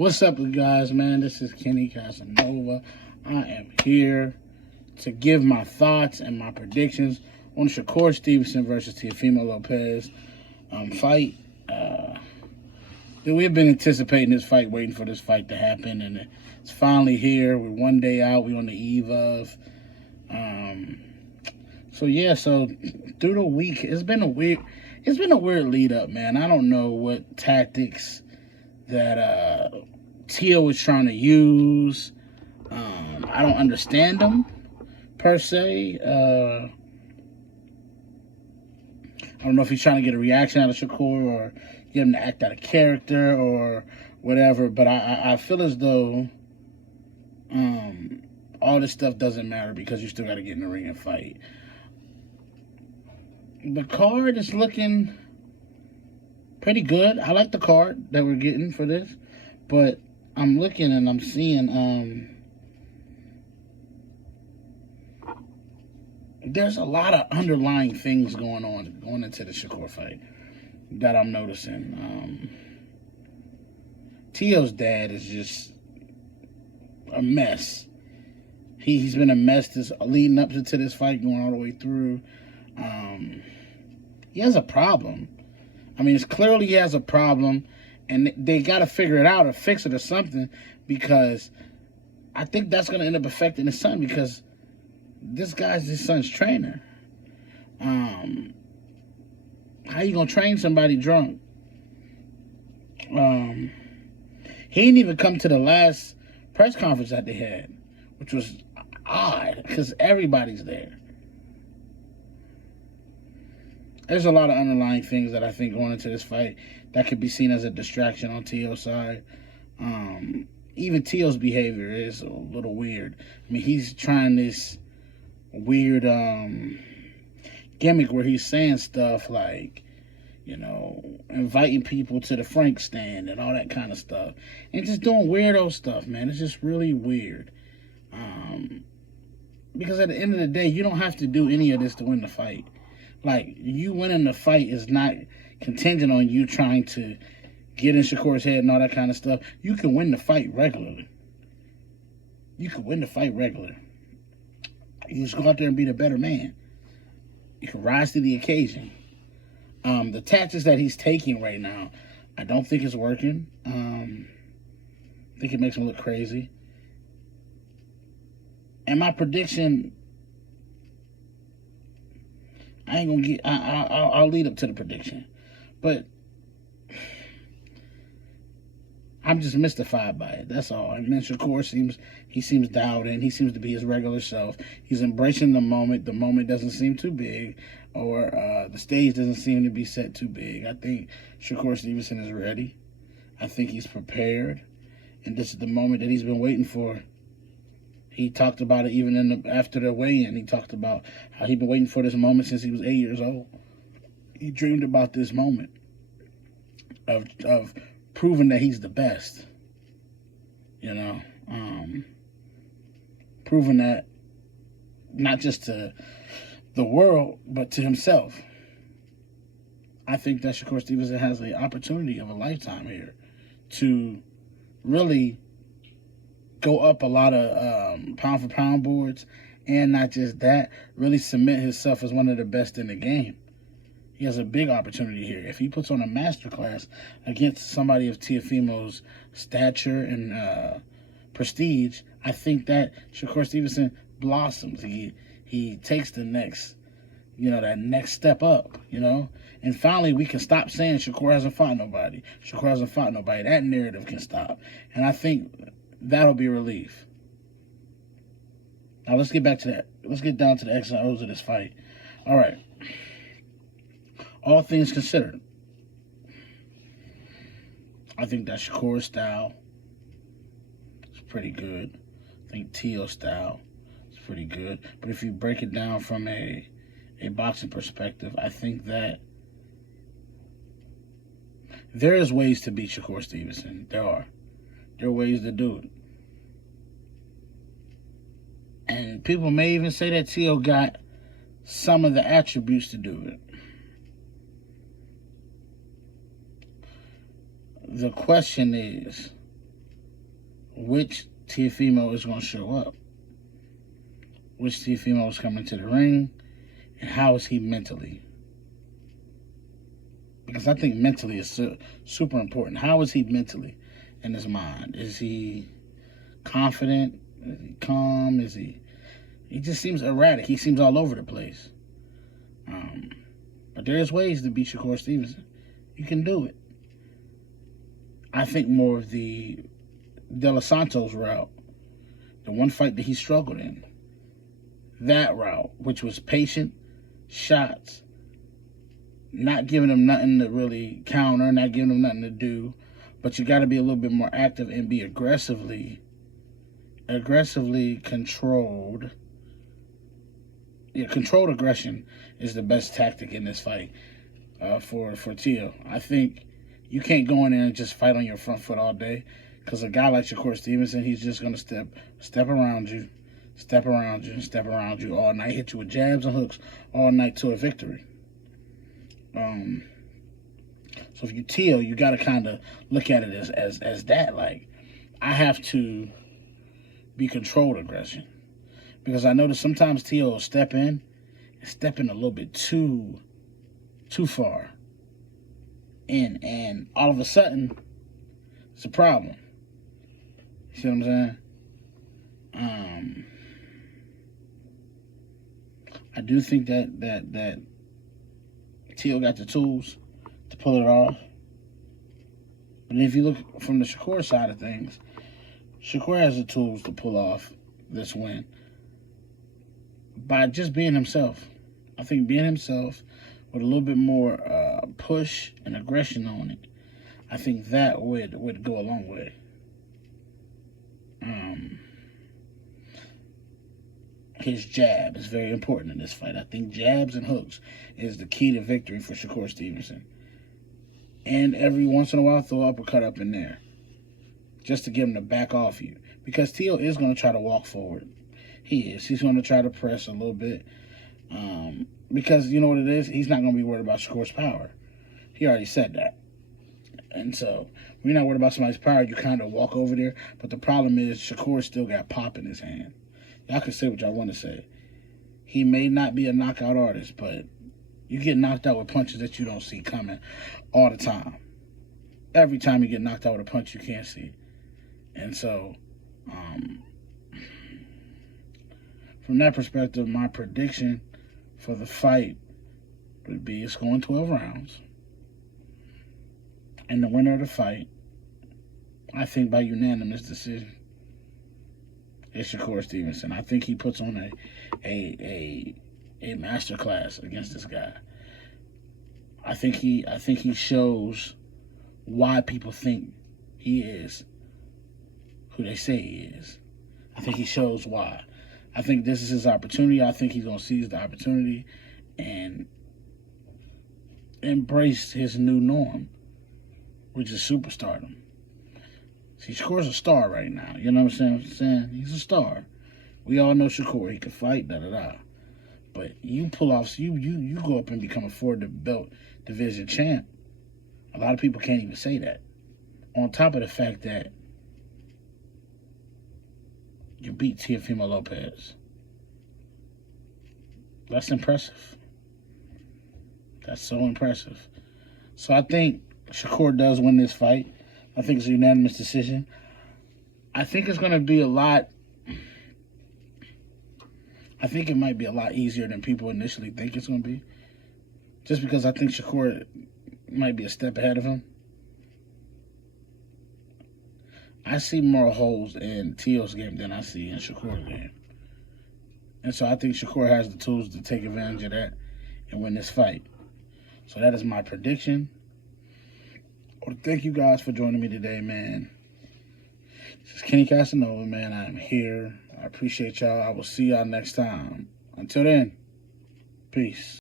What's up, you guys, man? This is Kenny Casanova. I am here to give my thoughts and my predictions on the Shakur Stevenson versus Teofimo Lopez fight. We've been anticipating this fight, waiting for this fight to happen, and it's finally here. We're one day out. We're on the eve of. So through the week, it's been a weird lead up, man. I don't know what tactics that Teo was trying to use. I don't understand them per se. I don't know if he's trying to get a reaction out of Shakur or get him to act out of character or whatever. But I feel as though all this stuff doesn't matter because you still got to get in the ring and fight. The card is looking pretty good. I like the card that we're getting for this, but I'm looking and I'm seeing there's a lot of underlying things going into the Shakur fight that I'm noticing. Teo's dad is just a mess. He's been a mess this leading up to this fight, going all the way through. He has a problem. I mean, it's clearly he has a problem, and they got to figure it out or fix it or something, because I think that's going to end up affecting his son, because this guy's his son's trainer. How you going to train somebody drunk? He didn't even come to the last press conference that they had, which was odd because everybody's there. There's a lot of underlying things that I think going into this fight that could be seen as a distraction on Teo's side. Even Teo's behavior is a little weird. I mean, he's trying this weird gimmick where he's saying stuff like, you know, inviting people to the Frank stand and all that kind of stuff. And just doing weirdo stuff, man. It's just really weird. Because at the end of the day, you don't have to do any of this to win the fight. Like, you winning the fight is not contingent on you trying to get in Shakur's head and all that kind of stuff. You can win the fight regularly. You can win the fight regularly. You just go out there and be the better man. You can rise to the occasion. The tactics that he's taking right now, I don't think it's working. I think it makes him look crazy. And my prediction, I ain't gonna get. I'll lead up to the prediction, but I'm just mystified by it. That's all. I mean, Shakur seems dialed in. He seems to be his regular self. He's embracing the moment. The moment doesn't seem too big, or the stage doesn't seem to be set too big. I think Shakur Stevenson is ready. I think he's prepared, and this is the moment that he's been waiting for. He talked about it even after the weigh-in. He talked about how he'd been waiting for this moment since he was 8 years old. He dreamed about this moment of proving that he's the best. You know, proving that not just to the world, but to himself. I think that Shakur Stevenson has the opportunity of a lifetime here to really go up a lot of pound-for-pound boards, and not just that, really cement himself as one of the best in the game. He has a big opportunity here. If he puts on a masterclass against somebody of Teofimo's stature and prestige, I think that Shakur Stevenson blossoms. He takes the next, that next step up, And finally, we can stop saying Shakur hasn't fought nobody. Shakur hasn't fought nobody. That narrative can stop. And I think that'll be a relief. Now, let's get back to that. Let's get down to the X's and O's of this fight. All right. All things considered, I think that Shakur's style is pretty good. I think Teo's style is pretty good. But if you break it down from a boxing perspective, I think that there is ways to beat Shakur Stevenson. There are. There are ways to do it. And people may even say that Teo got some of the attributes to do it. The question is, which Teofimo is going to show up. Which Teofimo is coming to the ring, and how is he mentally? Because I think mentally is super important. How is he mentally in his mind? Is he confident? Is he calm? Is he... He just seems erratic. He seems all over the place. But there's ways to beat Shakur Stevenson. You can do it. I think more of the De Los Santos route. The one fight that he struggled in. That route, which was patient shots. Not giving him nothing to really counter. Not giving him nothing to do. But you got to be a little bit more active and be aggressively controlled. Yeah, controlled aggression is the best tactic in this fight for Teo. I think you can't go in there and just fight on your front foot all day, because a guy like Shakur Stevenson, he's just going to step around you all night, hit you with jabs and hooks all night to a victory. So if you Teo, you got to kind of look at it as that. Like, I have to be controlled aggression. Because I notice sometimes Teo will step in a little bit too far in, and all of a sudden, it's a problem. You see what I'm saying? I do think that Teo got the tools to pull it off. But if you look from the Shakur side of things, Shakur has the tools to pull off this win by just being himself. I think being himself with a little bit more push and aggression on it, I think that would go a long way. His jab is very important in this fight. I think jabs and hooks is the key to victory for Shakur Stevenson. And every once in a while, throw an uppercut up in there, just to get him to back off you. Because Teo is going to try to walk forward. He is. He's going to try to press a little bit. Because you know what it is? He's not going to be worried about Shakur's power. He already said that. And so, when you're not worried about somebody's power, you kind of walk over there. But the problem is, Shakur still got pop in his hand. Y'all can say what y'all want to say. He may not be a knockout artist, but you get knocked out with punches that you don't see coming all the time. Every time you get knocked out with a punch you can't see. And so, from that perspective, my prediction for the fight would be it's going 12 rounds. And the winner of the fight, I think by unanimous decision, is Shakur Stevenson. I think he puts on a masterclass against this guy. I think he shows why people think he is who they say he is. I think he shows why. I think this is his opportunity. I think he's going to seize the opportunity and embrace his new norm, which is superstardom. See, Shakur's a star right now. You know what I'm saying? He's a star. We all know Shakur. He can fight, da-da-da. But you pull off, you go up and become a 4-belt division champ. A lot of people can't even say that. On top of the fact that you beat Teofimo Lopez. That's impressive. That's so impressive. So I think Shakur does win this fight. I think it's a unanimous decision. I think it's going to be I think it might be a lot easier than people initially think it's going to be. Just because I think Shakur might be a step ahead of him. I see more holes in Teo's game than I see in Shakur's game. And so I think Shakur has the tools to take advantage of that and win this fight. So that is my prediction. Well, thank you guys for joining me today, man. This is Kenny Casanova, man. I am here. I appreciate y'all. I will see y'all next time. Until then, peace.